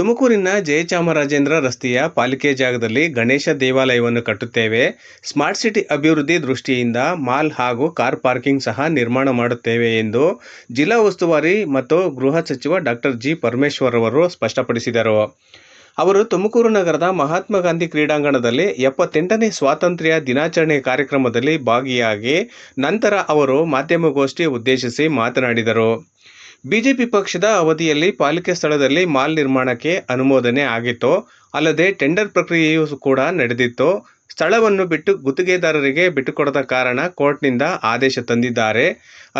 ತುಮಕೂರಿನ ಜಯಚಾಮರಾಜೇಂದ್ರ ರಸ್ತೆಯ ಪಾಲಿಕೆ ಜಾಗದಲ್ಲಿ ಗಣೇಶ ದೇವಾಲಯವನ್ನು ಕಟ್ಟುತ್ತೇವೆ. ಸ್ಮಾರ್ಟ್ ಸಿಟಿ ಅಭಿವೃದ್ಧಿ ದೃಷ್ಟಿಯಿಂದ ಮಾಲ್ ಹಾಗೂ ಕಾರ್ ಪಾರ್ಕಿಂಗ್ ಸಹ ನಿರ್ಮಾಣ ಮಾಡುತ್ತೇವೆ ಎಂದು ಜಿಲ್ಲಾ ಉಸ್ತುವಾರಿ ಮತ್ತು ಗೃಹ ಸಚಿವ ಡಾಕ್ಟರ್ ಜಿ. ಪರಮೇಶ್ವರ್ ಅವರು ಸ್ಪಷ್ಟಪಡಿಸಿದರು. ಅವರು ತುಮಕೂರು ನಗರದ ಮಹಾತ್ಮ ಗಾಂಧಿ ಕ್ರೀಡಾಂಗಣದಲ್ಲಿ 78ನೇ ಸ್ವಾತಂತ್ರ್ಯ ದಿನಾಚರಣೆ ಕಾರ್ಯಕ್ರಮದಲ್ಲಿ ಭಾಗಿಯಾಗಿ ನಂತರ ಅವರು ಮಾಧ್ಯಮಗೋಷ್ಠಿ ಉದ್ದೇಶಿಸಿ ಮಾತನಾಡಿದರು. ಬಿಜೆಪಿ ಪಕ್ಷದ ಅವಧಿಯಲ್ಲಿ ಪಾಲಿಕೆ ಸ್ಥಳದಲ್ಲಿ ಮಾಲ್ ನಿರ್ಮಾಣಕ್ಕೆ ಅನುಮೋದನೆ ಆಗಿತ್ತು. ಅಲ್ಲದೆ ಟೆಂಡರ್ ಪ್ರಕ್ರಿಯೆಯೂ ಕೂಡ ನಡೆದಿತ್ತು. ಸ್ಥಳವನ್ನು ಗುತ್ತಿಗೆದಾರರಿಗೆ ಬಿಟ್ಟುಕೊಡದ ಕಾರಣ ಕೋರ್ಟ್ನಿಂದ ಆದೇಶ ತಂದಿದ್ದಾರೆ.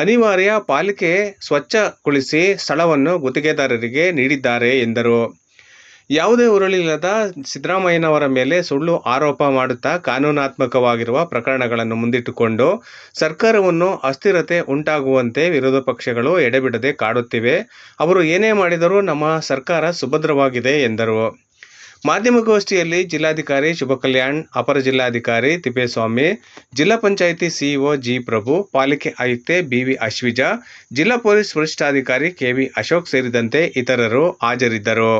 ಅನಿವಾರ್ಯ ಪಾಲಿಕೆ ಸ್ವಚ್ಛಗೊಳಿಸಿ ಸ್ಥಳವನ್ನು ಗುತ್ತಿಗೆದಾರರಿಗೆ ನೀಡಿದ್ದಾರೆ ಎಂದರು. ಯಾವುದೇ ಹುರುಳಿಲ್ಲದ ಸಿದ್ದರಾಮಯ್ಯನವರ ಮೇಲೆ ಸುಳ್ಳು ಆರೋಪ ಮಾಡುತ್ತಾ ಕಾನೂನಾತ್ಮಕವಾಗಿರುವ ಪ್ರಕರಣಗಳನ್ನು ಮುಂದಿಟ್ಟುಕೊಂಡು ಸರ್ಕಾರವನ್ನು ಅಸ್ಥಿರತೆ ಉಂಟಾಗುವಂತೆ ವಿರೋಧ ಪಕ್ಷಗಳು ಎಡೆಬಿಡದೆ ಕಾಡುತ್ತಿವೆ. ಅವರು ಏನೇ ಮಾಡಿದರೂ ನಮ್ಮ ಸರ್ಕಾರ ಸುಭದ್ರವಾಗಿದೆ ಎಂದರು. ಮಾಧ್ಯಮಗೋಷ್ಠಿಯಲ್ಲಿ ಜಿಲ್ಲಾಧಿಕಾರಿ ಶುಭಕಲ್ಯಾಣ್, ಅಪರ ಜಿಲ್ಲಾಧಿಕಾರಿ ತಿಪ್ಪೇಸ್ವಾಮಿ, ಜಿಲ್ಲಾ ಪಂಚಾಯಿತಿ ಸಿಇಒ ಜಿ. ಪ್ರಭು, ಪಾಲಿಕೆ ಆಯುಕ್ತೆ ಬಿ.ವಿ. ಅಶ್ವಿಜಾ, ಜಿಲ್ಲಾ ಪೊಲೀಸ್ ವರಿಷ್ಠಾಧಿಕಾರಿ ಕೆ.ವಿ. ಅಶೋಕ್ ಸೇರಿದಂತೆ ಇತರರು ಹಾಜರಿದ್ದರು.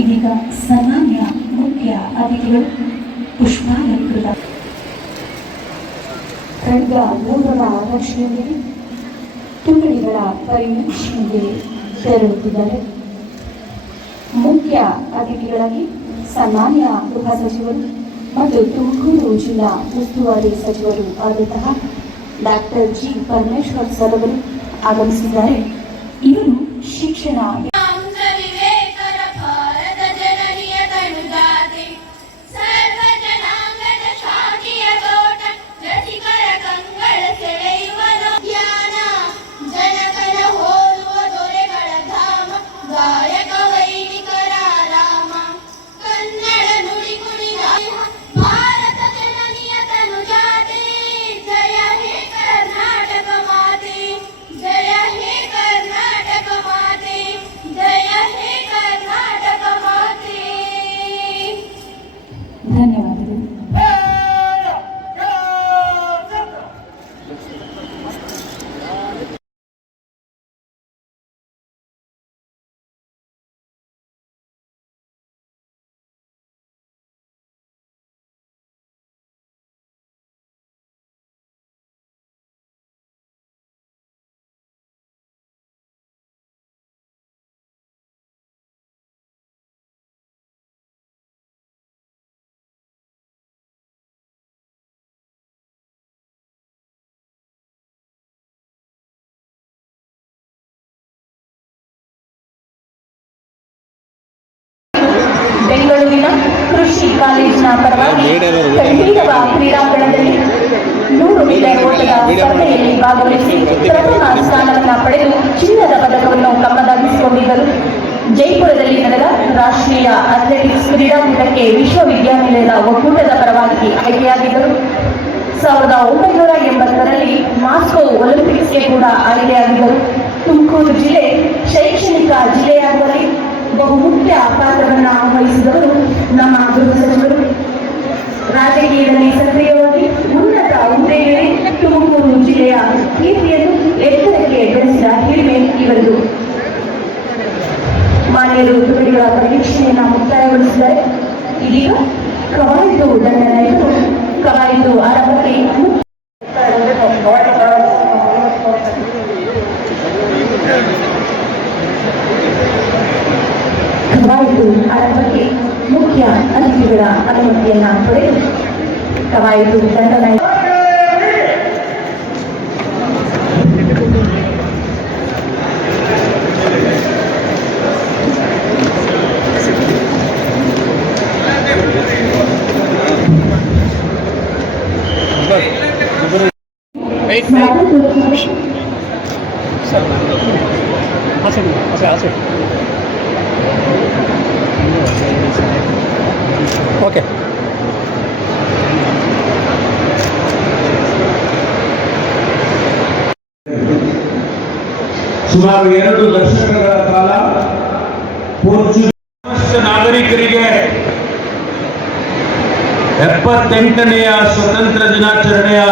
ಇದೀಗ ಸನ್ಮಾನ್ಯ ಮುಖ್ಯ ಅತಿಥಿಗಳು ಪುಷ್ಪಾಲಂಕೃತ ಖಡ್ಗ ಗೌರವ ರಕ್ಷಣೆಯಲ್ಲಿ ತುಕಡಿಗಳ ಪರಿವೀಕ್ಷಣೆಗೆ ತೆರಳುತ್ತಿದ್ದಾರೆ. ಮುಖ್ಯ ಅತಿಥಿಗಳಾಗಿ ಸನ್ಮಾನ್ಯ ಗೃಹ ಸಚಿವರು ಮತ್ತು ತುಮಕೂರು ಜಿಲ್ಲಾ ಉಸ್ತುವಾರಿ ಸಚಿವರು ಆದಂತಹ ಡಾಕ್ಟರ್ ಜಿ. ಪರಮೇಶ್ವರ್ ಸರ್ ಅವರು ಆಗಮಿಸಿದ್ದಾರೆ. ಇವರು ಶಿಕ್ಷಣ ಧನ್ಯವಾದಗಳು. ಬೆಂಗಳೂರಿನ ಕೃಷಿ ಕಾಲೇಜಿನ ಪರವಾಗಿ ಕಂಠೀರವ ಕ್ರೀಡಾಂಗಣದಲ್ಲಿ 100 ಮೀಟರ್ ಓಟದ ಸ್ಪರ್ಧೆಯಲ್ಲಿ ಭಾಗವಹಿಸಿ ಪ್ರಥಮ ಸ್ಥಾನವನ್ನು ಪಡೆದು ಚಿನ್ನದ ಪದಕವನ್ನು ತಮ್ಮದಾಗಿಸಿಕೊಂಡಿದ್ದರು. ಜೈಪುರದಲ್ಲಿ ನಡೆದ ರಾಷ್ಟ್ರೀಯ ಅಥ್ಲೆಟಿಕ್ಸ್ ಕ್ರೀಡಾಕೂಟಕ್ಕೆ ವಿಶ್ವವಿದ್ಯಾನಿಲಯದ ಒಕ್ಕೂಟದ ಪರವಾಗಿ ಆಯ್ಕೆಯಾಗಿದ್ದರು. 1980ರಲ್ಲಿ ಮಾಸ್ಕೋ ಒಲಿಂಪಿಕ್ಸ್ಗೆ ಕೂಡ ಆಯ್ಕೆಯಾಗಿದ್ದರು. ತುಮಕೂರು ಜಿಲ್ಲೆ ಶೈಕ್ಷಣಿಕ ಜಿಲ್ಲೆಯಾಗುವಲ್ಲಿ ಬಹುಮುಖ್ಯ ಪಾತ್ರವನ್ನು ವಹಿಸಿದವರು ನಮ್ಮ ಗೃಹ ಸಚಿವರು. ರಾಜಕೀಯದಲ್ಲಿ ಸಕ್ರಿಯವಾಗಿ ಉನ್ನತ ಹುದ್ದೆಯಲ್ಲಿ ತುಮಕೂರು ಜಿಲ್ಲೆಯ ಕೀರ್ತಿಯನ್ನು ಎತ್ತರಕ್ಕೆ ಬೆಳೆಸಿದ ಹಿರಿಮೆ ಇವರದು. ಮಾನ್ಯರು ತುಕಡಿಗಳ ಪರೀಕ್ಷೆಯನ್ನ ಮುಕ್ತಾಯಗೊಳಿಸಿದ್ದಾರೆ. ಇದೀಗ ಕವಾಯತು ದಂಡ ನಾಯಕರು ಕವಾಯತು ಆರಂಭಕ್ಕೆ ಕವಾಯತು ಆರಂಭಕ್ಕೆ ಮುಖ್ಯ ಅತಿಥಿಗಳ ಅನುಮತಿಯನ್ನ ಪಡೆದು ಕವಾಯತು ದಂಡ ನಾಯಕ ಓಕೆ. ಸುಮಾರು 2 ದಶಕಗಳ ಕಾಲ ಪೋರ್ಚುಗೀಸ್ ನಾಗರಿಕರಿಗೆ 78ನೆಯ ಸ್ವತಂತ್ರ ದಿನಾಚರಣೆಯ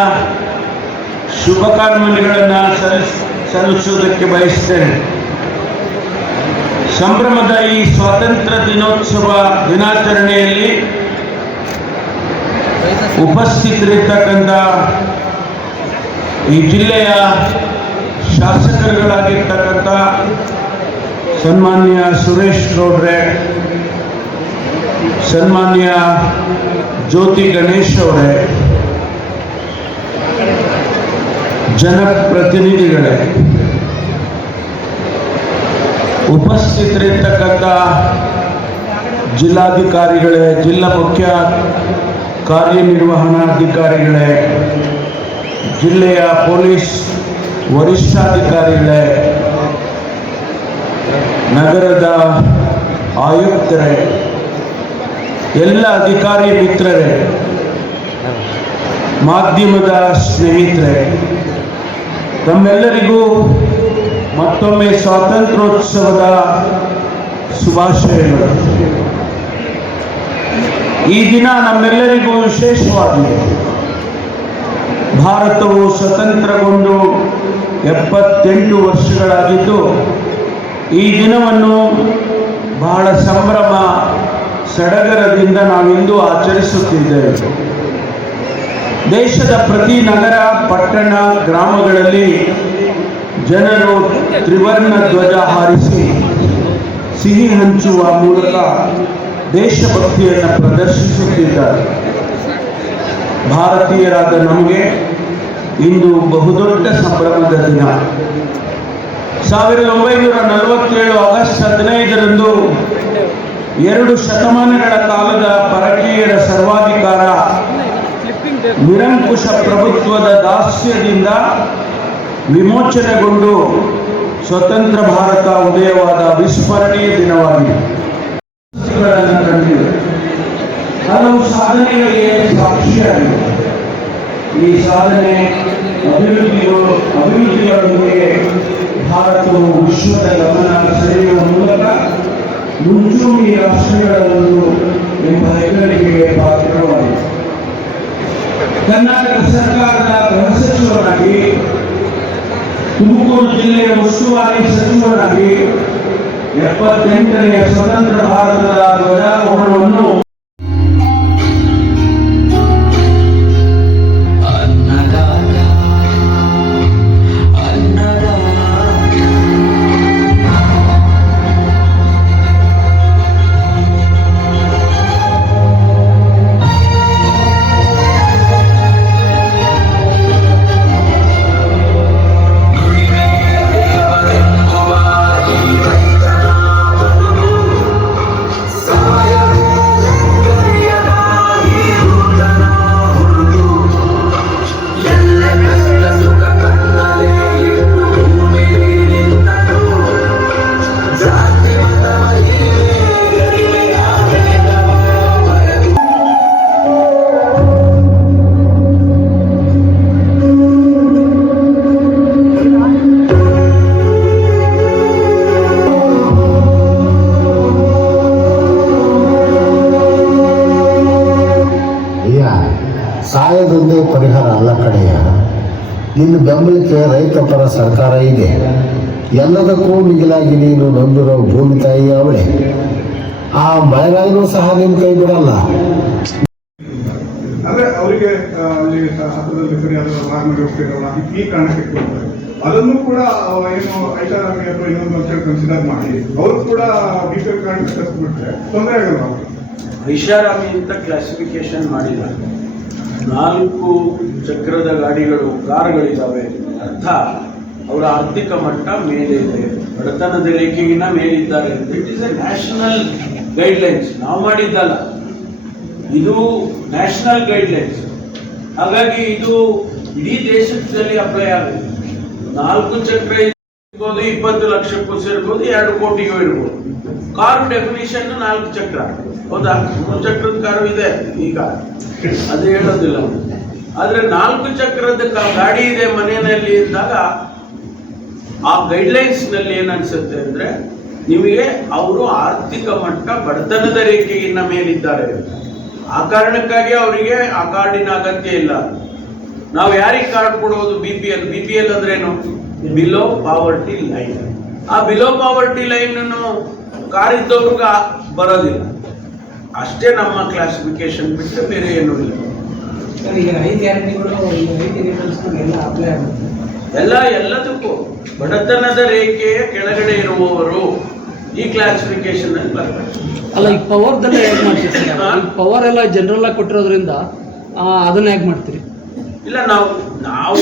ಶುಭಕಾಮನೆಗಳನ್ನು ಸಲ್ಲಿಸುವುದಕ್ಕೆ ಬಯಸುತ್ತೇನೆ. ಸಂಭ್ರಮದ ಈ ಸ್ವಾತಂತ್ರ್ಯ ದಿನಾಚರಣೆಯಲ್ಲಿ ಉಪಸ್ಥಿತರಿರ್ತಕ್ಕಂಥ ಈ ಜಿಲ್ಲೆಯ ಶಾಸಕರುಗಳಾಗಿರ್ತಕ್ಕಂಥ ಸನ್ಮಾನ್ಯ ಸುರೇಶ್ ಗೌಡ್ರೆ, ಸನ್ಮಾನ್ಯ ಜ್ಯೋತಿ ಗಣೇಶ್ ಅವರೇ, ಜನಪ್ರತಿನಿಧಿಗಳೇ, ಉಪಸ್ಥಿತರಿರ್ತಕ್ಕಂಥ ಜಿಲ್ಲಾಧಿಕಾರಿಗಳೇ, ಜಿಲ್ಲಾ ಮುಖ್ಯ ಕಾರ್ಯನಿರ್ವಹಣಾಧಿಕಾರಿಗಳೇ, ಜಿಲ್ಲೆಯ ಪೊಲೀಸ್ ವರಿಷ್ಠಾಧಿಕಾರಿಗಳೇ, ನಗರದ ಆಯುಕ್ತರೇ, ಎಲ್ಲ ಅಧಿಕಾರಿ ಮಿತ್ರರೇ, ಮಾಧ್ಯಮದ ಸ್ನೇಹಿತರೆ, ತಮ್ಮೆಲ್ಲರಿಗೂ ಮತ್ತೊಮ್ಮೆ ಸ್ವಾತಂತ್ರ್ಯೋತ್ಸವದ ಶುಭಾಶಯಗಳು. ಈ ದಿನ ನಮ್ಮೆಲ್ಲರಿಗೂ ವಿಶೇಷವಾಗಿದೆ. ಭಾರತವು ಸ್ವತಂತ್ರಗೊಂಡು 78 ವರ್ಷಗಳಾಗಿದ್ದು, ಈ ದಿನವನ್ನು ಬಹಳ ಸಂಭ್ರಮ ಸಡಗರದಿಂದ ನಾವಿಂದು ಆಚರಿಸುತ್ತಿದ್ದೇವೆ. ದೇಶದ ಪ್ರತಿ ನಗರ, ಪಟ್ಟಣ, ಗ್ರಾಮಗಳಲ್ಲಿ ಜನರು ತ್ರಿವರ್ಣ ಧ್ವಜ ಹಾರಿಸಿ ಸಿಹಿ ಹಂಚುವ ಮೂಲಕ ದೇಶಭಕ್ತಿಯನ್ನು ಪ್ರದರ್ಶಿಸುತ್ತಿದ್ದಾರೆ. ಭಾರತೀಯರಾದ ನಮಗೆ ಇಂದು ಬಹುದೊಡ್ಡ ಸಂಭ್ರಮದ ದಿನ. 1947 ಆಗಸ್ಟ್ 15ರಂದು 2 ಶತಮಾನಗಳ ಕಾಲದ ಪರಕೀಯರ ಸರ್ವಾಧಿಕಾರ, ನಿರಂಕುಶ ಪ್ರಭುತ್ವದ ದಾಸ್ಯದಿಂದ ವಿಮೋಚನೆಗೊಂಡು ಸ್ವತಂತ್ರ ಭಾರತ ಉದಯವಾದ ವಿಸ್ಮರಣೀಯ ದಿನವಾಗಿದೆ. ಹಲವು ಸಾಧನೆಗಳಿಗೆ ಸಾಕ್ಷಿಯಾಗಿದೆ. ಈ ಸಾಧನೆ ಅಭಿವೃದ್ಧಿಗಳೊಂದಿಗೆ ಭಾರತವು ವಿಶ್ವದ ಗಮನ ಸೆಳೆಯುವ ಮೂಲಕ ಮುಂಚೂಣಿ ರಾಷ್ಟ್ರಗಳಲ್ಲೊಂದು ಎಂಬ ಹೆಗ್ಗಳಿಕೆಗೆ ಪಾತ್ರವಾಗಿದೆ. ಕರ್ನಾಟಕ ಸರ್ಕಾರದ ಗೃಹ ಸಚಿವರಾಗಿ, ತುಮಕೂರು ಜಿಲ್ಲೆಯ ಉಸ್ತುವಾರಿ ಸಚಿವರಾಗಿ 78ನೇ ಸ್ವತಂತ್ರ ಭಾರತದ ಧ್ವಜಾರೋಹಣವನ್ನು ಸಾಯೋದೊಂದೇ ಪರಿಹಾರ ಅಲ್ಲ ಕಡೆಯ. ನಿನ್ನ ಬೆಂಬಲಕ್ಕೆ ರೈತ ಪರ ಸರ್ಕಾರ ಇದೆ. ಎಲ್ಲದಕ್ಕೂ ಮಿಗಿಲಾಗಿ ನೀನು ನಂಬಿರೋ ಭೂಮಿ ತಾಯಿ ಅವಳೆ. ಆ ಮಳೆಗಾಲನೂ ಸಹ ನೀನು ಕೈ ಬಿಡಲ್ಲ. ಅಂದ್ರೆ ಅವರಿಗೆ ಅಲ್ಲಿ ಹತ್ತದಲ್ಲಿ ಸರಿಯಾದ ವಾಹನ ವ್ಯವಸ್ಥೆ ಇರಲ್ಲ, ಈ ಕಾರಣಕ್ಕೆ ಕೊಡ್ತಾರೆ. ಅದನ್ನು ಕೂಡ ಏನು ಐಷಾರಾಮಿ ಅಥವಾ ಇನ್ನೊಂದು ಅಂತ ಕನ್ಸಿಡರ್ ಮಾಡಿ ಅವರು ಕೂಡ BPL ಕಾರ್ಡ್ ಕಳಿಸ್ಬಿಟ್ರೆ ತೊಂದರೆ ಆಗಲ್ಲ. ಅವರು ಐಷಾರಾಮಿ ಅಂತ ಕ್ಲಾಸಿಫಿಕೇಶನ್ ಮಾಡಿಲ್ಲ. 4 ಚಕ್ರದ ಗಾಡಿಗಳು, ಕಾರುಗಳಿದ್ದಾವೆ, ಅರ್ಥ ಅವರ ಆರ್ಥಿಕ ಮಟ್ಟ ಮೇಲೆ ಇದೆ, ಬಡತನದ ರೇಖೆಗಿನ ಮೇಲಿದ್ದಾರೆ ಅಂತ. It is A national guidelines, ನಾವು ಮಾಡಿದ್ದಲ್ಲ, ಇದು ನ್ಯಾಷನಲ್ ಗೈಡ್ಲೈನ್ಸ್. ಹಾಗಾಗಿ ಇದು ಇಡೀ ದೇಶದಲ್ಲಿ ಅಪ್ಲೈ ಆಗುತ್ತೆ. 4 ಚಕ್ರ ಇರ್ಬೋದು, 20 ಲಕ್ಷಕ್ಕೂ ಸೇರ್ಬೋದು, 2 ಕೋಟಿಗೂ ಇರ್ಬೋದು. ಕಾರು ಡೆಫಿನಿಷನ್ 4 ಚಕ್ರ, ಹೌದಾ? 3 ಚಕ್ರದ ಕಾರು ಇದೆ ಈಗ, ಅದು ಹೇಳೋದಿಲ್ಲ. ಆದ್ರೆ 4 ಚಕ್ರದ ಗಾಡಿ ಇದೆ ಮನೆಯಲ್ಲಿ ಇದ್ದಾಗ ಆ ಗೈಡ್ಲೈನ್ಸ್ ನಲ್ಲಿ ಏನ್ ಅನ್ಸುತ್ತೆ ಅಂದ್ರೆ ನಿಮಗೆ ಅವರು ಆರ್ಥಿಕ ಮಟ್ಟ ಬಡತನದ ರೇಖೆಗಿನ್ನ ಮೇಲಿದ್ದಾರೆ. ಆ ಕಾರಣಕ್ಕಾಗಿ ಅವರಿಗೆ ಆ ಕಾರ್ಡಿನ ಅಗತ್ಯ ಇಲ್ಲ. ನಾವು ಯಾರಿಗೆ ಕಾರ್ಡ್ ಕೊಡೋದು? BPL ಅಂದ್ರೇನು? Below poverty line. ಆ ಬಿಲೋ ಪಾವರ್ಟಿ ಲೈನ್ ಕಾರ್ ಇದ್ದವ್ರಿಗೆ ಬರೋದಿಲ್ಲ. ಅಷ್ಟೇ ನಮ್ಮ ಕ್ಲಾಸಿಫಿಕೇಶನ್ ಬಿಟ್ಟು ಬೇರೆ ಏನೂ ಇಲ್ಲ. ಎಲ್ಲದಕ್ಕೂ ಬಡತನದ ರೇಖೆಯ ಕೆಳಗಡೆ ಇರುವವರು ಈ ಕ್ಲಾಸಿಫಿಕೇಶನ್ ಅಲ್ಲಿ ಬರ್ತಾರೆ. ಅಲ್ಲ, ಈಗ ಪವರ್ದೆಲ್ಲ ಹೇಗೆ ಮಾಡ್ತೀರಿ? ಪವರ್ ಎಲ್ಲ ಜನರಲ್ ಆಗಿ ಕೊಟ್ಟಿರೋದ್ರಿಂದ ಅದನ್ನ ಹೇಗೆ ಮಾಡ್ತೀರಿ? ಇಲ್ಲ, ನಾವು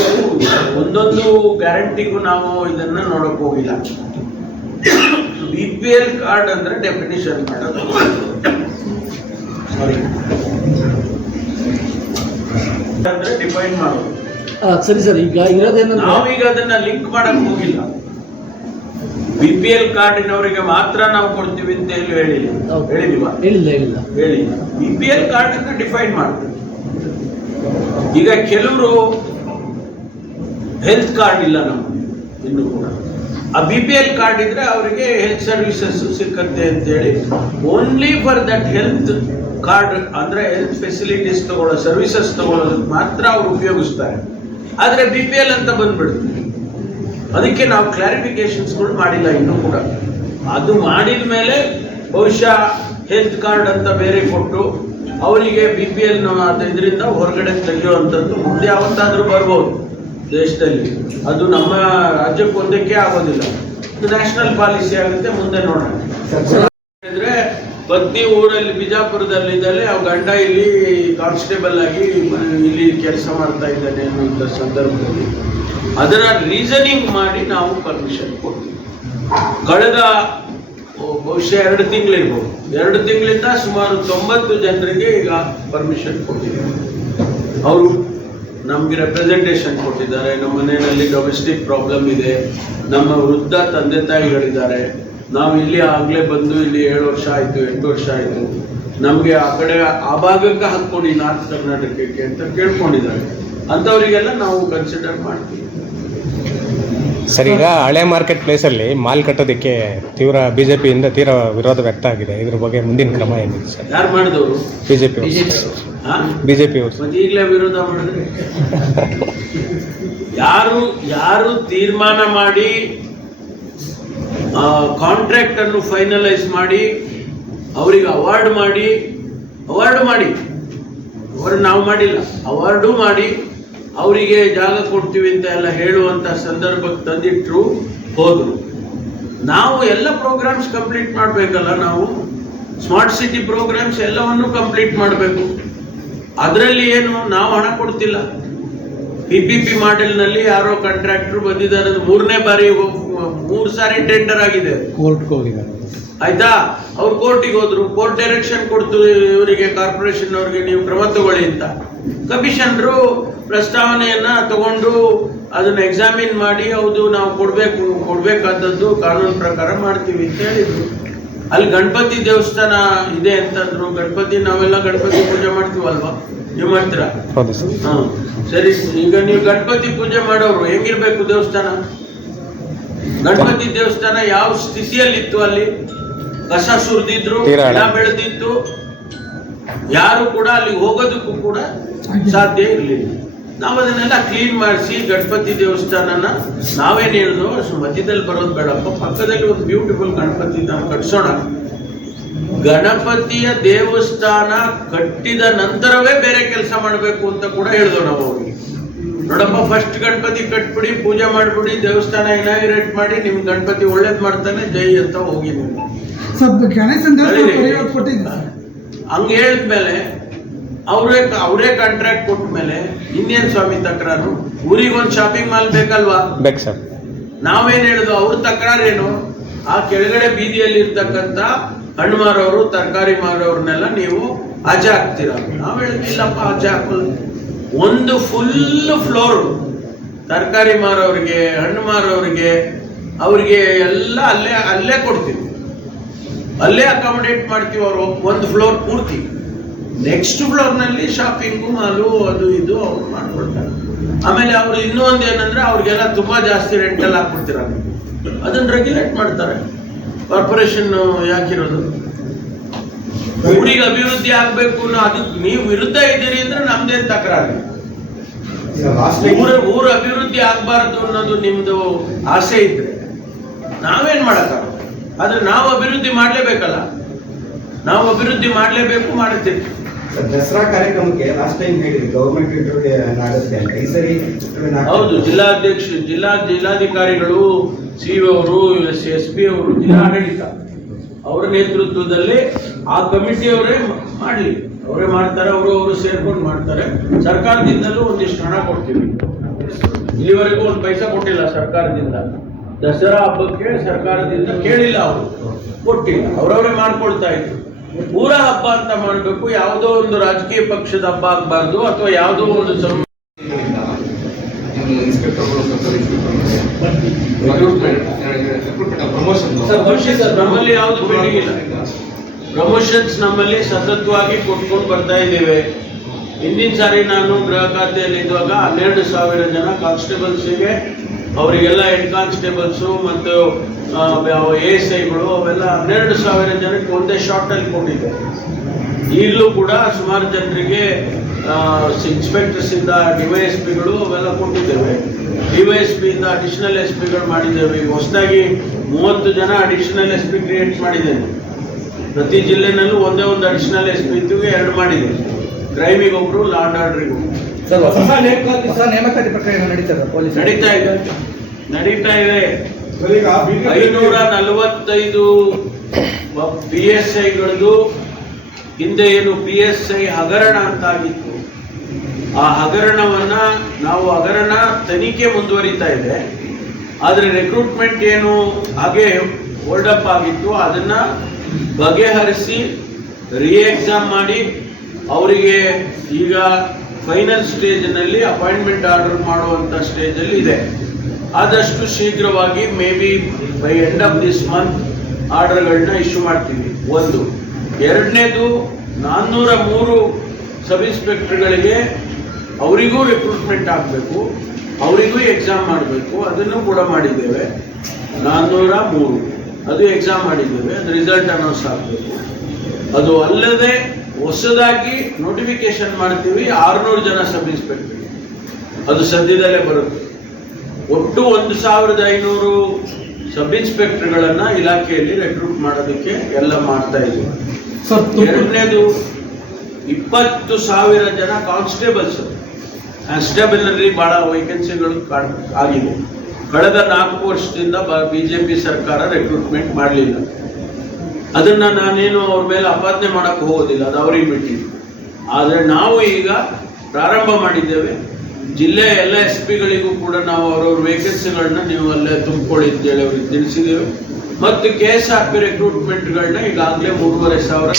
ಒಂದೊಂದು ಗ್ಯಾರಂಟಿಗೂ ನಾವು ಇದನ್ನ ನೋಡಕ್ ಹೋಗಿಲ್ಲ. BPL ಕಾರ್ಡ್ ಅಂದ್ರೆ ಡೆಫಿನಿಷನ್ ಮಾಡೋದು, ಅಂದ್ರೆ ಡಿಫೈನ್ ಮಾಡೋದು. ಸರಿ ಸರ್, ಈಗ ಇರೋದೇನಂದ್ರೆ ನಾವೀಗ ಅದನ್ನ ಲಿಂಕ್ ಮಾಡಕ್ ಹೋಗಿಲ್ಲ. BPL ಕಾರ್ಡಿನವರಿಗೆ ಮಾತ್ರ ನಾವು ಕೊಡ್ತೀವಿ ಅಂತ ಹೇಳಿಲ್ವಾ? ಹೇಳಿಲ್ಲ. BPL ಕಾರ್ಡ್ ಅನ್ನ ಡಿಫೈನ್ ಮಾಡ್ತೀವಿ. ಈಗ ಕೆಲವರು ಹೆಲ್ತ್ ಕಾರ್ಡ್ ಇಲ್ಲ ನಮಗೆ ಇನ್ನು ಕೂಡ. ಆ BPL ಕಾರ್ಡ್ ಇದ್ರೆ ಅವರಿಗೆ ಹೆಲ್ತ್ ಸರ್ವಿಸಸ್ ಸಿಕ್ಕತ್ತೆ ಅಂತ ಹೇಳಿ only for that health card, ಅಂದ್ರೆ ಹೆಲ್ತ್ ಫೆಸಿಲಿಟೀಸ್ ತಗೊಳ್ಳೋ, ಸರ್ವಿಸಸ್ ತಗೊಳ್ಳೋದಕ್ಕೆ ಮಾತ್ರ ಅವ್ರು ಉಪಯೋಗಿಸ್ತಾರೆ. ಆದ್ರೆ BPL ಅಂತ ಬಂದ್ಬಿಡುತ್ತೆ. ಅದಕ್ಕೆ ನಾವು ಕ್ಲಾರಿಫಿಕೇಶನ್ಸ್ಗಳು ಮಾಡಿಲ್ಲ ಇನ್ನೂ ಕೂಡ. ಅದು ಮಾಡಿದ ಮೇಲೆ ಬಹುಶಃ ಹೆಲ್ತ್ ಕಾರ್ಡ್ ಅಂತ ಬೇರೆ ಕೊಟ್ಟು ಅವರಿಗೆ BPL ಇದರಿಂದ ಹೊರಗಡೆ ತೆಗೆಯುವಂಥದ್ದು ಮುಂದೆ ಯಾವತ್ತಾದ್ರೂ ಬರ್ಬೋದು ದೇಶದಲ್ಲಿ. ಅದು ನಮ್ಮ ರಾಜ್ಯಕ್ಕೆ ಒಂದಕ್ಕೆ ಆಗೋದಿಲ್ಲ, ಇದು ನ್ಯಾಷನಲ್ ಪಾಲಿಸಿ ಆಗುತ್ತೆ. ಮುಂದೆ ನೋಡೋಣ. ಇದ್ರೆ ಪತ್ನಿ ಊರಲ್ಲಿ ಬಿಜಾಪುರದಲ್ಲಿ ಇದ್ದಾಳೆ, ಅವ್ ಗಂಡ ಇಲ್ಲಿ ಕಾನ್ಸ್ಟೇಬಲ್ ಆಗಿ ಇಲ್ಲಿ ಕೆಲಸ ಮಾಡ್ತಾ ಇದ್ದಾನೆ ಅನ್ನುವಂಥ ಸಂದರ್ಭದಲ್ಲಿ ಅದರ ರೀಸನಿಂಗ್ ಮಾಡಿ ನಾವು ಪರ್ಮಿಷನ್ ಕೊಡ್ತೀವಿ. ಕಳೆದ ಬಹುಶಃ 2 ತಿಂಗಳಿರ್ಬೋದು, 2 ತಿಂಗಳಿಂದ ಸುಮಾರು 90 ಜನರಿಗೆ ಈಗ ಪರ್ಮಿಷನ್ ಕೊಟ್ಟಿದ್ದೀವಿ. ಅವರು ನಮ್ಗೆ ರೆಪ್ರೆಸೆಂಟೇಷನ್ ಕೊಟ್ಟಿದ್ದಾರೆ. ನಮ್ಮ ಮನೆಯಲ್ಲಿ ಡೊಮೆಸ್ಟಿಕ್ ಪ್ರಾಬ್ಲಮ್ ಇದೆ, ನಮ್ಮ ವೃದ್ಧ ತಂದೆ ತಾಯಿಗಳಿದ್ದಾರೆ, ನಾವು ಇಲ್ಲಿ ಆಗ್ಲೇ ಬಂದು ಇಲ್ಲಿ 7 ವರ್ಷ ಆಯ್ತು, 8 ವರ್ಷ ಆಯ್ತು, ನಮ್ಗೆ ಆ ಕಡೆ ಆ ಭಾಗಕ್ಕೆ ಹಾಕ್ಕೊಡಿ ನಾರ್ತ್ ಕರ್ನಾಟಕಕ್ಕೆ ಅಂತ ಕೇಳ್ಕೊಂಡಿದ್ದಾರೆ. ಅಂಥವರಿಗೆಲ್ಲ ನಾವು ಕನ್ಸಿಡರ್ ಮಾಡ್ತೀವಿ. ಸರ್, ಈಗ ಹಳೆ ಮಾರ್ಕೆಟ್ ಪ್ಲೇಸಲ್ಲಿ ಮಾಲ್ ಕಟ್ಟೋದಕ್ಕೆ ಬಿಜೆಪಿಯಿಂದ ತೀವ್ರ ವಿರೋಧ ವ್ಯಕ್ತ ಆಗಿದೆ. ಇದ್ರ ಬಗ್ಗೆ ಮುಂದಿನ ಕ್ರಮ ಏನಿದೆ ಸರ್? ಯಾರು ಮಾಡಿದವರು? ಬಿಜೆಪಿ ಅವರು. ಮತ್ತೆ ಈಗಲೇ ವಿರೋಧ ಮಾಡಿದ್ರೆ ಯಾರು ತೀರ್ಮಾನ ಮಾಡಿ ಕಾಂಟ್ರಾಕ್ಟ್ ಅನ್ನು ಫೈನಲೈಸ್ ಮಾಡಿ ಅವರಿಗೆ ಅವಾರ್ಡ್ ಮಾಡಿ ಅವರು ನಾವು ಮಾಡಿಲ್ಲ, ಅವಾರ್ಡು ಮಾಡಿ ಅವರಿಗೆ ಜಾಗ ಕೊಡ್ತೀವಿ ಅಂತ ಎಲ್ಲ ಹೇಳುವಂತ ಸಂದರ್ಭಕ್ಕೆ ತಂದಿಟ್ರು, ಹೋದ್ರು. ನಾವು ಎಲ್ಲ ಪ್ರೋಗ್ರಾಮ್ಸ್ ಕಂಪ್ಲೀಟ್ ಮಾಡಬೇಕಲ್ಲ. ನಾವು ಸ್ಮಾರ್ಟ್ ಸಿಟಿ ಪ್ರೋಗ್ರಾಮ್ಸ್ ಎಲ್ಲವನ್ನು ಕಂಪ್ಲೀಟ್ ಮಾಡಬೇಕು. ಅದರಲ್ಲಿ ಏನು ನಾವು ಹಣ ಕೊಡ್ತಿಲ್ಲ. PPP ಮಾಡೆಲ್ನಲ್ಲಿ ಯಾರೋ ಕಾಂಟ್ರಾಕ್ಟರ್ ಬಂದಿದ್ದಾರೆ, 3ನೇ ಬಾರಿ 3 ಸಾರಿ ಟೆಂಡರ್ ಆಗಿದೆ, ಕೋರ್ಟ್ಗೆ ಹೋಗಿದ್ದಾರೆ. ಆಯ್ತಾ? ಅವ್ರು ಕೋರ್ಟಿಗೆ ಹೋದ್ರು, ಕೋರ್ಟ್ ಡೈರೆಕ್ಷನ್ ಕೊಡ್ತು ಇವರಿಗೆ, ಕಾರ್ಪೊರೇಷನ್ ಅವರಿಗೆ ನೀವು ಕ್ರಮ ತಗೊಳ್ಳಿ ಅಂತ. ಕಮಿಷನರು ಪ್ರಸ್ತಾವನೆಯನ್ನ ತಗೊಂಡು ಅದನ್ನ ಎಕ್ಸಾಮಿನ್ ಮಾಡಿ ಹೌದು ನಾವು ಕೊಡ್ಬೇಕಾದದ್ದು ಕಾನೂನು ಪ್ರಕಾರ ಮಾಡ್ತೀವಿ ಅಂತ ಹೇಳಿದ್ರು. ಅಲ್ಲಿ ಗಣಪತಿ ದೇವಸ್ಥಾನ ಇದೆ ಅಂತಂದ್ರು. ನಾವೆಲ್ಲ ಗಣಪತಿ ಪೂಜೆ ಮಾಡ್ತೀವಲ್ವಾ? ನೀವು ಮಾಡ್ತೀರಾ? ಸರಿ, ಈಗ ನೀವು ಗಣಪತಿ ಪೂಜೆ ಮಾಡೋರು ಹೆಂಗಿರ್ಬೇಕು ದೇವಸ್ಥಾನ? ಗಣಪತಿ ದೇವಸ್ಥಾನ ಯಾವ ಸ್ಥಿತಿಯಲ್ಲಿತ್ತು? ಅಲ್ಲಿ ಕಸ ಸುರಿದಿದ್ರು, ಗಿಡ ಬೆಳೆದಿತ್ತು, ಯಾರು ಕೂಡ ಅಲ್ಲಿ ಹೋಗೋದಕ್ಕೂ ಕೂಡ ಸಾಧ್ಯ ಇರಲಿಲ್ಲ. ನಾವು ಅದನ್ನೆಲ್ಲ ಕ್ಲೀನ್ ಮಾಡಿಸಿ ಗಣಪತಿ ದೇವಸ್ಥಾನನ ನಾವೇನು ಹೇಳಿದ್ವು ಮಧ್ಯದಲ್ಲಿ ಬರೋದು ಬೇಡಪ್ಪ, ಪಕ್ಕದಲ್ಲಿ ಒಂದು ಬ್ಯೂಟಿಫುಲ್ ಗಣಪತಿ ನಾವು ಕಟ್ಸೋಣ. ಗಣಪತಿಯ ದೇವಸ್ಥಾನ ಕಟ್ಟಿದ ನಂತರವೇ ಬೇರೆ ಕೆಲಸ ಮಾಡಬೇಕು ಅಂತ ಕೂಡ ಹೇಳಿದ್ವು ನಾವು ಅವ್ರಿಗೆ. ನೋಡಪ್ಪ, ಫಸ್ಟ್ ಗಣಪತಿ ಕಟ್ಬಿಡಿ, ಪೂಜೆ ಮಾಡಿಬಿಡಿ, ದೇವಸ್ಥಾನ ಇನಾಗ್ರೇಟ್ ಮಾಡಿ, ನಿಮ್ ಗಣಪತಿ ಒಳ್ಳೇದ್ ಮಾಡ್ತಾನೆ, ಜೈ ಅಂತ ಹೋಗಿ ನೀವು ಹಂಗೆ ಹೇಳಿದ್ಮೇಲೆ ಅವರೇ ಕಾಂಟ್ರಾಕ್ಟ್ ಕೊಟ್ಟ ಮೇಲೆ ಇನ್ನೇನ್ ಸ್ವಾಮಿ ತಕರಾರು? ಊರಿಗೊಂದು ಶಾಪಿಂಗ್ ಮಾಲ್ ಬೇಕಲ್ವಾ? ಬೇಕು ಸರ್. ನಾವೇನ್ ಹೇಳಿದ್ವು, ಅವ್ರ ತಕರಾರೇನು? ಆ ಕೆಳಗಡೆ ಬೀದಿಯಲ್ಲಿ ಇರ್ತಕ್ಕಂಥ ಹಣ್ಣು ಮಾರೋರು, ತರಕಾರಿ ಮಾರೋರ್ನೆಲ್ಲ ನೀವು ಆಚೆ ಹಾಕ್ತೀರ. ನಾವ್ ಹೇಳಿದ್ದಿಲ್ಲಪ್ಪ, ಆಚೆ ಹಾಕೋದು. ಒಂದು ಫುಲ್ ಫ್ಲೋರ್ ತರಕಾರಿ ಮಾರೋರಿಗೆ, ಹಣ್ಣು ಮಾರೋರಿಗೆ, ಅವ್ರಿಗೆ ಎಲ್ಲ ಅಲ್ಲೇ ಕೊಡ್ತೀವಿ, ಅಲ್ಲೇ ಅಕಾಮಿಡೇಟ್ ಮಾಡ್ತೀವಿ. ಅವರು ಒಂದು ಫ್ಲೋರ್ ಪೂರ್ತಿ. ನೆಕ್ಸ್ಟ್ ಫ್ಲೋರ್ನಲ್ಲಿ ಶಾಪಿಂಗು, ಮಾಲು, ಅದು ಇದು ಅವ್ರು ಮಾಡ್ಕೊಡ್ತಾರೆ. ಆಮೇಲೆ ಅವ್ರು ಇನ್ನೂ ಒಂದು ಏನಂದ್ರೆ, ಅವ್ರಿಗೆಲ್ಲ ತುಂಬಾ ಜಾಸ್ತಿ ರೆಂಟಲ್ ಹಾಕ್ಬಿಡ್ತೀರ, ಅದನ್ನ ರೆಗ್ಯುಲೇಟ್ ಮಾಡ್ತಾರೆ. ಕಾರ್ಪೊರೇಷನ್ ಯಾಕಿರೋದು? ಊರಿಗೆ ಅಭಿವೃದ್ಧಿ ಆಗ್ಬೇಕು ಅನ್ನೋ ಅದಕ್ಕೆ ನೀವು ವಿರುದ್ಧ ಇದ್ದೀರಿ ಅಂದ್ರೆ ನಮ್ದೇನ್ ತಕರಾರು? ಊರ ಅಭಿವೃದ್ಧಿ ಆಗ್ಬಾರ್ದು ಅನ್ನೋದು ನಿಮ್ದು ಆಸೆ ಇದ್ರೆ ನಾವೇನ್ ಮಾಡಕ್ಕಾಗ? ಆದ್ರೆ ನಾವು ಅಭಿವೃದ್ಧಿ ಮಾಡ್ಲೇಬೇಕಲ್ಲ, ನಾವು ಅಭಿವೃದ್ಧಿ ಮಾಡ್ಲೇಬೇಕು, ಮಾಡುತ್ತೀವಿ. ದಸರಾ ಕಾರ್ಯಕ್ರಮಕ್ಕೆ ಲಾಸ್ಟ್ ಟೈಮ್ ಹೇಳಿದ್ರಿ ಗವರ್ಮೆಂಟ್ ಇಂಟರ್ವ್ಯೂ ಆಗುತ್ತೆ ಅಂತ. ಈ ಸರಿ ಹೌದು, ಜಿಲ್ಲಾಧಿಕಾರಿಗಳು, ಸಿಇಒ ಅವರು, SP ಅವರು, ಜಿಲ್ಲಾಡಳಿತ ಅವರ ನೇತೃತ್ವದಲ್ಲಿ ಆ ಕಮಿಟಿಯವರೇ ಮಾಡಲಿ, ಅವರೇ ಮಾಡ್ತಾರೆ. ಅವರು ಸೇರ್ಕೊಂಡು ಮಾಡ್ತಾರೆ. ಸರ್ಕಾರದಿಂದಲೂ ಒಂದಿಷ್ಟು ಹಣ ಕೊಡ್ತೀವಿ. ಇಲ್ಲಿವರೆಗೂ ಒಂದು ಪೈಸಾ ಕೊಟ್ಟಿಲ್ಲ ಸರ್ಕಾರದಿಂದ. ದಸರಾ ಹಬ್ಬಕ್ಕೆ ಸರ್ಕಾರದಿಂದ ಕೇಳಿಲ್ಲ, ಅವರು ಕೊಟ್ಟಿಲ್ಲ, ಅವರವರೇ ಮಾಡ್ಕೊಳ್ತಾ ಇದ್ರು. ಊರ ಹಬ್ಬ ಅಂತ ಮಾಡಬೇಕು, ಯಾವುದೋ ಒಂದು ರಾಜಕೀಯ ಪಕ್ಷದ ಹಬ್ಬ ಆಗಬಾರ್ದು, ಅಥವಾ ಯಾವುದೋ ಒಂದು ನಮ್ಮಲ್ಲಿ ಯಾವುದು ಪೆಂಡಿಂಗ್ ಇಲ್ಲ. ಪ್ರಮೋಷನ್ಸ್ ನಮ್ಮಲ್ಲಿ ಸತತವಾಗಿ ಕೊಟ್ಕೊಂಡು ಬರ್ತಾ ಇದ್ದೇವೆ. ಹಿಂದಿನ ಸಾರಿ ನಾನು ಗೃಹ ಖಾತೆಯಲ್ಲಿದ್ದಾಗ 12,000 ಜನ ಕಾನ್ಸ್ಟೇಬಲ್ಸ್ಗೆ, ಅವರಿಗೆಲ್ಲ ಹೆಡ್ ಕಾನ್ಸ್ಟೇಬಲ್ಸು ಮತ್ತು ASIಗಳು ಅವೆಲ್ಲ 12,000 ಜನಕ್ಕೆ ಒಂದೇ ಶಾರ್ಟಲ್ಲಿ ಕೊಟ್ಟಿದ್ದೆ. ಈಗಲೂ ಕೂಡ ಸುಮಾರು ಜನರಿಗೆ ಇನ್ಸ್ಪೆಕ್ಟರ್ಸ್ ಇಂದ DYSPಗಳು ಅವೆಲ್ಲ ಕೊಟ್ಟಿದ್ದೇವೆ. DYSP ಇಂದ ಅಡಿಷನಲ್ SPಗಳು ಮಾಡಿದ್ದೇವೆ. ಈಗ ಹೊಸದಾಗಿ 30 ಜನ ಅಡಿಷನಲ್ SP ಕ್ರಿಯೇಟ್ ಮಾಡಿದ್ದೇನೆ. ಪ್ರತಿ ಜಿಲ್ಲೆನಲ್ಲೂ ಒಂದೇ ಒಂದು ಅಡಿಷನಲ್ SP ಇದ್ದು 2 ಮಾಡಿದ್ದೇವೆ. ಕ್ರೈಮಿಗೆ ಒಬ್ರು, ಲಾ ಅಂಡ್ ಆರ್ಡರ್ಗೂ. ನೇಮಕಾತಿ ಪ್ರಕ್ರಿಯೆ ನಡೀತಾ ಇದೆ. 545 PSIಗಳದ್ದು ಹಿಂದೆ ಏನು PSI ಹಗರಣ ಅಂತ ಆಗಿತ್ತು, ಆ ಹಗರಣವನ್ನ ನಾವು ಹಗರಣ ತನಿಖೆ ಮುಂದುವರಿತಾ ಇದೆ. ಆದರೆ ರಿಕ್ರೂಟ್ಮೆಂಟ್ ಏನು ಹಾಗೆ ಹೋಲ್ಡ್ ಅಪ್ ಆಗಿತ್ತು, ಅದನ್ನ ಬಗೆಹರಿಸಿ ಎಕ್ಸಾಮ್ ಮಾಡಿ ಅವರಿಗೆ ಈಗ ಫೈನಲ್ ಸ್ಟೇಜ್ನಲ್ಲಿ ಅಪಾಯಿಂಟ್ಮೆಂಟ್ ಆರ್ಡರ್ ಮಾಡುವಂಥ ಸ್ಟೇಜಲ್ಲಿ ಇದೆ. ಆದಷ್ಟು ಶೀಘ್ರವಾಗಿ may be by end of this month ಆರ್ಡರ್ಗಳನ್ನ ಇಶ್ಯೂ ಮಾಡ್ತೀವಿ. ಒಂದು. ಎರಡನೇದು, 403 ಸಬ್ ಇನ್ಸ್ಪೆಕ್ಟರ್ಗಳಿಗೆ ಅವರಿಗೂ ರಿಕ್ರೂಟ್ಮೆಂಟ್ ಆಗಬೇಕು, ಅವರಿಗೂ ಎಕ್ಸಾಮ್ ಮಾಡಬೇಕು. ಅದನ್ನು ಕೂಡ ಮಾಡಿದ್ದೇವೆ. 403 ಅದು ಎಕ್ಸಾಮ್ ಮಾಡಿದ್ದೇವೆ. ಅದು ರಿಸಲ್ಟ್ ಅನೌನ್ಸ್ ಆಗಬೇಕು. ಅದು ಅಲ್ಲದೆ ಹೊಸದಾಗಿ ನೋಟಿಫಿಕೇಶನ್ ಮಾಡ್ತೀವಿ 600 ಜನ ಸಬ್ ಇನ್ಸ್ಪೆಕ್ಟರ್ಗೆ. ಅದು ಸದ್ಯದಲ್ಲೇ ಬರುತ್ತೆ. ಒಟ್ಟು 1,500 ಸಬ್ ಇನ್ಸ್ಪೆಕ್ಟರ್ಗಳನ್ನ ಇಲಾಖೆಯಲ್ಲಿ ರೆಕ್ರೂಟ್ ಮಾಡೋದಕ್ಕೆ ಎಲ್ಲ ಮಾಡ್ತಾ ಇದ್ದೀವಿ. ಎರಡನೇದು, 20,000 ಜನ ಕಾನ್ಸ್ಟೇಬಲ್ ನಲ್ಲಿ ಬಹಳ ವೇಕೆನ್ಸಿಗಳು ಆಗಿದೆ. ಕಳೆದ 4 ವರ್ಷದಿಂದ BJP ಸರ್ಕಾರ ರೆಕ್ರೂಟ್ಮೆಂಟ್ ಮಾಡಲಿಲ್ಲ. ಅದನ್ನ ನಾನೇನು ಅವ್ರ ಮೇಲೆ ಅಪಾದನೆ ಮಾಡಕ್ಕೆ ಹೋಗೋದಿಲ್ಲ, ಅದು ಅವ್ರಿಗೆ ಬಿಟ್ಟಿದ್ವಿ. ಆದರೆ ನಾವು ಈಗ ಪ್ರಾರಂಭ ಮಾಡಿದ್ದೇವೆ. ಜಿಲ್ಲೆಯ ಎಲ್ಲ SP ಗಳಿಗೂ ಕೂಡ ನಾವು ಅವ್ರವ್ರ ವೇಕೆನ್ಸಿಗಳನ್ನ ನೀವು ಅಲ್ಲೇ ತುಂಬಿಕೊಳ್ಳಿ ಅಂತೇಳಿ ಅವ್ರಿಗೆ ತಿಳಿಸಿದ್ದೇವೆ. ಮತ್ತು KSRP ರಿಕ್ರೂಟ್ಮೆಂಟ್ಗಳನ್ನ ಈಗಾಗಲೇ 3,500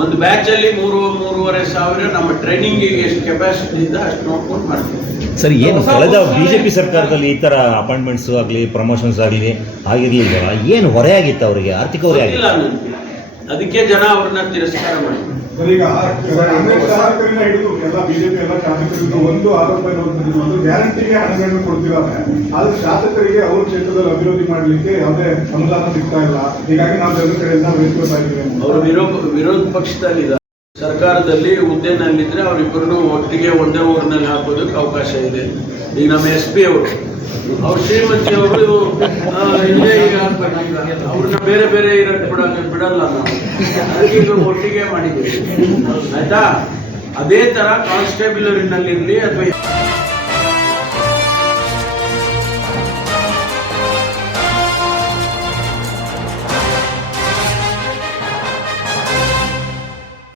ಒಂದು ಬ್ಯಾಚ್ ಅಲ್ಲಿ 3,500 ನಮ್ಮ ಟ್ರೈನಿಂಗಿಗೆ ಎಷ್ಟು ಕೆಪಾಸಿಟಿ ಇದೆ ಅಷ್ಟು ನೋಡ್ಕೊಂಡು ಮಾಡ್ತೀವಿ. ಸರ್, ಏನು ಕಳೆದ BJP ಸರ್ಕಾರದಲ್ಲಿ ಈ ಥರ ಅಪಾಯಿಂಟ್ಮೆಂಟ್ಸ್ ಆಗಲಿ, ಪ್ರಮೋಷನ್ಸ್ ಆಗಲಿ ಆಗಿರಲಿಲ್ಲ, ಏನು ಹೊರೆ ಆಗಿತ್ತು ಅವರಿಗೆ? ಆರ್ಥಿಕ ಹೊರೆ ಆಗಿಲ್ಲ ನನಗೆ. ಅದಕ್ಕೆ ಜನ ಅವ್ರನ್ನ ತಿರಸ್ಕಾರ ಮಾಡಿದ್ರು. ಈಗ ಕಾಂಗ್ರೆಸ್ ಶಾಸಕರಿಂದ ಹಿಡಿದು ಎಲ್ಲ BJP ಎಲ್ಲ ಶಾಸಕರಿಂದ ಒಂದು ಆರೋಪ ಇರುವಂತದ್ದು, ಒಂದು ಗ್ಯಾರಂಟಿಗೆ ಹಣಗಳನ್ನು ಕೊಡ್ತಿದ್ದಾರೆ. ಆದ್ರೆ ಶಾಸಕರಿಗೆ ಅವ್ರ ಕ್ಷೇತ್ರದಲ್ಲಿ ಅಭಿವೃದ್ಧಿ ಮಾಡಲಿಕ್ಕೆ ಯಾವುದೇ ಅನುದಾನ ಸಿಗ್ತಾ ಇಲ್ಲ. ಹೀಗಾಗಿ ನಾವು ಜನರ ಕಡೆಯಿಂದ ವಹಿಸ್ಕೊಳ್ತಾ ಇದ್ದೀವಿ. ಅವರು ವಿರೋಧ ಪಕ್ಷದಲ್ಲಿದ್ದಾರೆ. ಸರ್ಕಾರದಲ್ಲಿ ಹುದ್ದೆನಲ್ಲಿದ್ರೆ ಅವರಿಬ್ಬರನ್ನು ಒಟ್ಟಿಗೆ ಒಂದೇ ಊರಿನಲ್ಲಿ ಹಾಕೋದಕ್ಕೆ ಅವಕಾಶ ಇದೆ. ಈಗ ನಮ್ಮ SP ಅವ್ರು ಶ್ರೀಮತಿ ಅವರು ಇಲ್ಲೇ ಈಗ ಹಾಕ್ಬೇಕು, ಅವ್ರನ್ನ ಬೇರೆ ಬೇರೆ ಇರಕ್ಕೆ ಬಿಡಲ್ಲ ನಾವು, ಅದಕ್ಕೆ ಈಗ ಒಟ್ಟಿಗೆ ಮಾಡಿದ್ದೀವಿ. ಆಯ್ತಾ? ಅದೇ ತರ ಕಾನ್ಸ್ಟೇಬಲರಿನಲ್ಲಿರಲಿ ಅಥವಾ